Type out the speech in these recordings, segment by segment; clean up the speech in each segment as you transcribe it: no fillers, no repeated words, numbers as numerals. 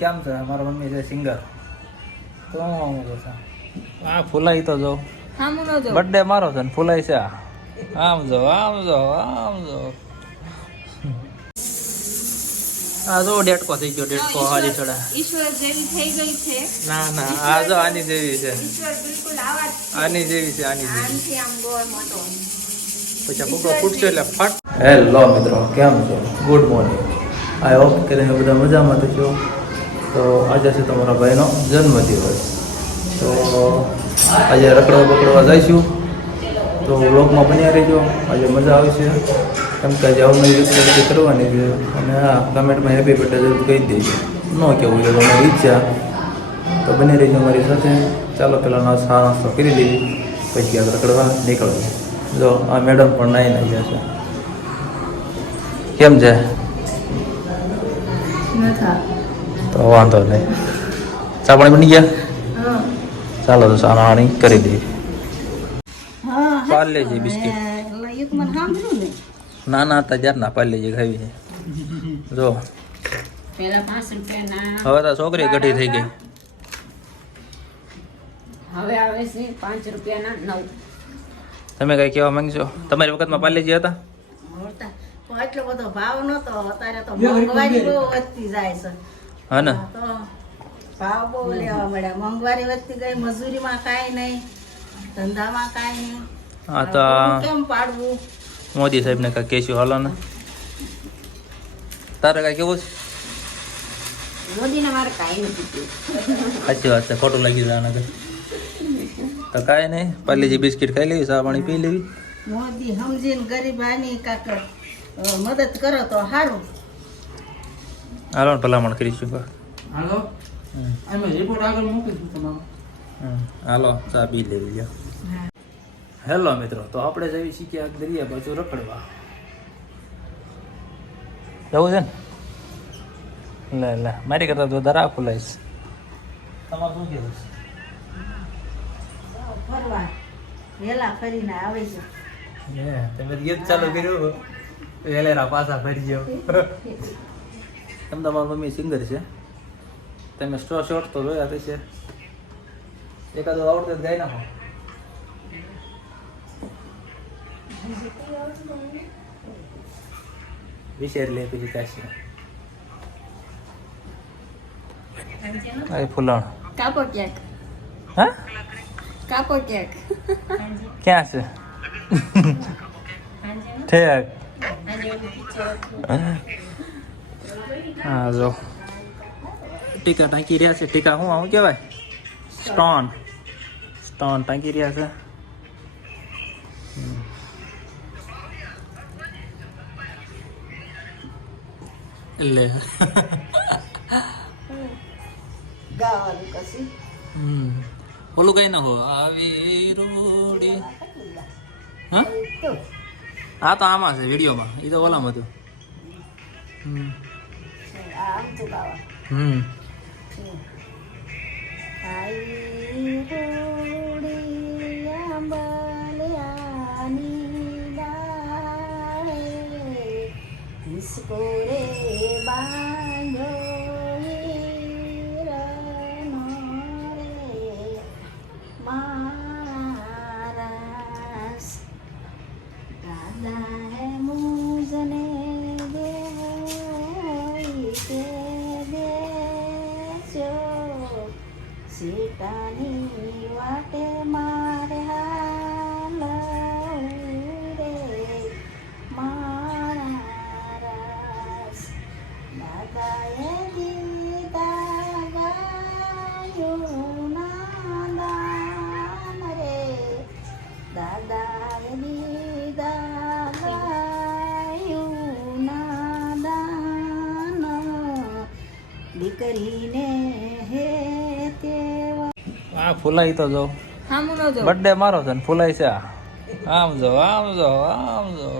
કેમ છે? મારા મમ્મી છે સિંગર. તો હું છે આ ફૂલાઈ તો જો બર્થડે મારો છે ને ફૂલાઈ છે આમ જો આમ જો આમ જો આ જો ડેટકો થઈ ગયો ડેટકો હારી ચડા ઈશ્વર જેવી થઈ ગઈ છે. ના ના આ જો આની જેવી છે ઈશ્વર બિલકુલ આવા જ છે. આની જેવી છે આની જેવી આમથી આમ ગોળ મોટો. પછી ફૂગો ફૂટશે એટલે ફટ. હેલો મિત્રો, કેમ છો? Good morning. આઈ હોપ કે તમે બધા મજામાં છો. તો આજે છે તમારા ભાઈનો જન્મદિવસ. તો આજે રખડવા બકડવા જઈશું. તો વ્લોગમાં બન્યા રહેજો. આજે મજા આવશે કેમ કે આજે અવનવી રીતે કરવાની છે. અને આ કમેન્ટમાં હેપી બર્થડે જરૂર કહી દેજો. ન કહેવું છે તમારી ઈચ્છા તો બની રહેજો મારી સાથે. ચાલો પહેલાં નાસ્તો કરી લઈએ પછી આગળ રખડવા નીકળવું. જો આ મેડમ પણ નાઈ ગયા છે. કેમ છે? તો વાંધો નહીં. ચા પાણી બની ગયા? ચાલો તો ચા પાણી કરી દઈએ. પાર્લેજી બિસ્કિટ ના ના હતા જ્યાર ના પાર્લેજી ખાવી છે. જો પેલા 5 રૂપિયાના હવે તો છોકરી ગઢી થઈ ગઈ. હવે આવે છે 5 રૂપિયાના 9. તમે કઈ કહેવા માંગશો? તમારી વખતમાં પાર્લેજી હતા? એટલો બધો ભાવ નતો. અત્યારે તો મોંઘવારી બહુ વધતી જાય છે. હા ને તો ભાવ બહુ લેવા મળ્યા. મોંઘવારી વધતી ગઈ. મજૂરીમાં કાંઈ નહીં, ધંધામાં કાંઈ નહીં. હા તો કેમ પાડવું? મોદી સાહેબ ને કઈ કહેશું હાલો ને. તારે કઈ કેવું છે? મોદીને મારે કાંઈ નથી કીધું. સાચી વાત છે, ખોટું લાગી જાય આના તો કાંઈ નહીં. પાર્લેજી બિસ્કિટ ખાઈ લેવી, ચા પાણી પી લેવી. મોદી સમજીને ગરીબાની કાક મદદ કરો તો સારું. હાલો ને ભલામણ કરીશું. હાલો અમે રિપોર્ટ આગળ મૂકીશું તમારો. હાલો ચા પી લેવી. લ્યો. હેલો મિત્રો, તો આપણે જઈએ છીએ દરિયા બાજુ રખડવા. જવું છે ને? લે મારી કરતા તો વધારે આ ફૂલાઈશ. તમારું શું કહેવું છે? ફરવા વેલા ફરીને આવે છે. તમે ગીત ચાલુ કર્યું વેલેરા પાછા ફરી જાવ. તમે તમારી મમ્મી સિંગર છે, તમે શોર્ટ તો જોયા હશે. એકાદું આવડતું જ ગાઈ નાખો. વિશે લે પછી કાશી ફૂલણ કાપો ક્યાંક. હા કાપો ક્યાંક. ક્યાં છે? ઠેક. હા જો ટીકા ટાંકી રહ્યા છે. ટીકા શું કહેવાય? સ્ટોન ટાંકી રહ્યા છે. એટલે ગાવાનું કશું ઓલું કઈ ના હો આવી રોડી. હા હા તો આમાં છે વિડીયોમાં. એ તો ઓલામાં હતું. આમ તો ગાવા. આઈ રોડી આંબલિયાની ડાળે હિસકો રે બાંધો હીરનો રે મારાસ દાદા હે મુજને દેવોઈ કે દેજો સીતાની વાટે મારે હાલવું રે મારા રસ દાદાએ દીધા ગાયું ના દાન રે દાદાએ દીધા ગાયું ના દાન દીકરીને હે તેવા. આ ફૂલાઈ તો જો બર્થડે મારો છે ને ફૂલાઈ છે. આમ જો આમ જો આમ જો.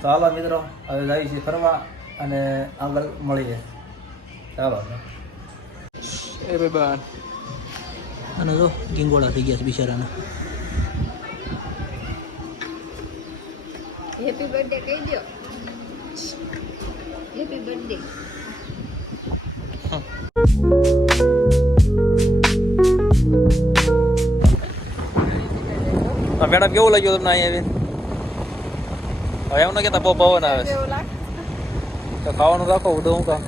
તો હાલો મિત્રો, હવે જઈએ છીએ ફરવા અને આગળ મળીએ. ચાલો એ ભાઈ બાર. અને જો ગીંગોળા થઈ ગયા છે બિચારાના. હેપી બર્થડે કહી દો. Happy birthday. મેડમ કેવું લાગ્યું તમને અહીંયા આવીને? હવે એમ ન કહેતા બહુ પવન આવે છે તો ખાવાનું રાખો ઉડો હું કામ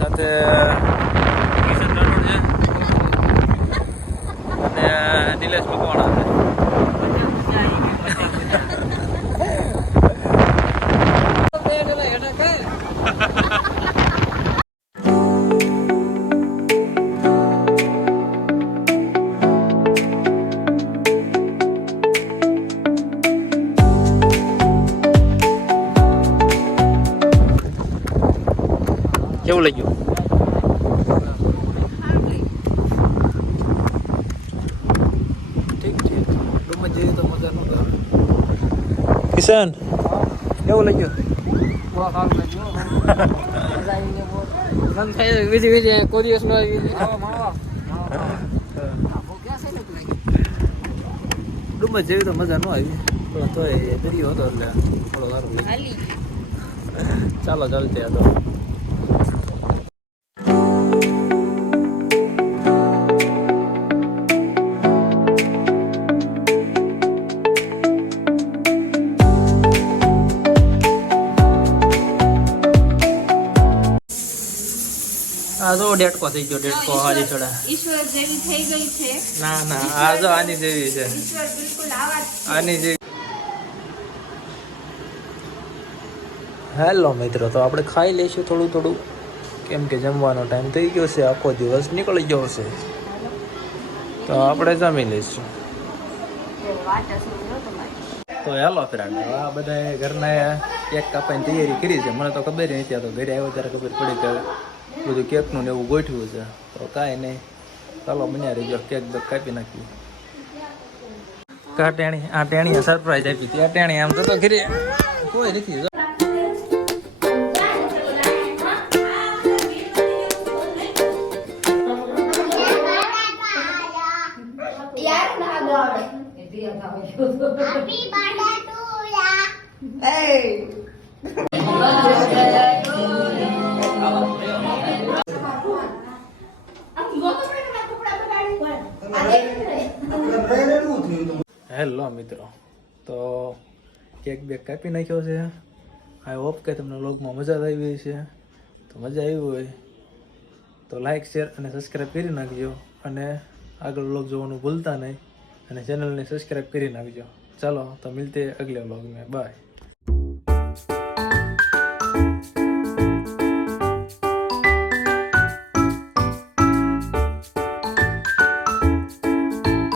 સાથે કિશન રાઠોડ છે અને નિલેશ મકવાણા છે. કેવું લાગ્યું? ઠીક ઠીક ડુમસ જેવી તો મજા ન આવે. કિશન કેવું લાગ્યું? ડુમસ જેવી તો મજા ન આવી પણ તોય દરિયો હતો એટલે થોડો સારું લાગ્યું. ચાલો ચાલતે હતો. આ જો ડેટકો થઈ ગયો. ડેટકો હાજી ચડા. ઈશ્વર જેવી થઈ ગઈ છે. ના ના આ જો આની જેવી છે. ઈશ્વર બિલકુલ આવા જ આની જેવી. હેલો મિત્રો, તો આપણે ખાઈ લઈશું થોડું થોડું કેમ કે જમવાનો ટાઈમ થઈ ગયો છે. આખો દિવસ નીકળી ગયો છે તો આપણે જમી લઈશું. વાત હશે તમારી. તો હેલો ફ્રેન્ડ, આ બધા ઘરના કેક કાપવાની તૈયારી કરી છે. મને તો ખબર નથી. આ તો ઘરે આવ્યો ત્યારે ખબર પડી કે બધું કેકનું ને એવું ગોઠવ્યું છે. તો કાંઈ નહીં, ચાલો બન્યા રહીજો. કેક બેક કાપી નાખીએ. આ ટેણીએ સરપ્રાઈઝ આપી હતી. આ ટેણી આમ તો ઘરે કોઈ નથી. હેલો મિત્રો, તો કેક બેક કાપી નાખ્યો છે. આઈ હોપ કે તમને વ્લોગમાં મજા આવી છે. તો મજા આવી હોય તો લાઈક, શેર અને સબસ્ક્રાઈબ કરી નાખજો. અને આગળ વ્લોગ જોવાનું ભૂલતા નહીં અને ચેનલને સબસ્ક્રાઈબ કરી નાખજો. ચાલો તો મિલતે અગલે વ્લોગ में. बाय.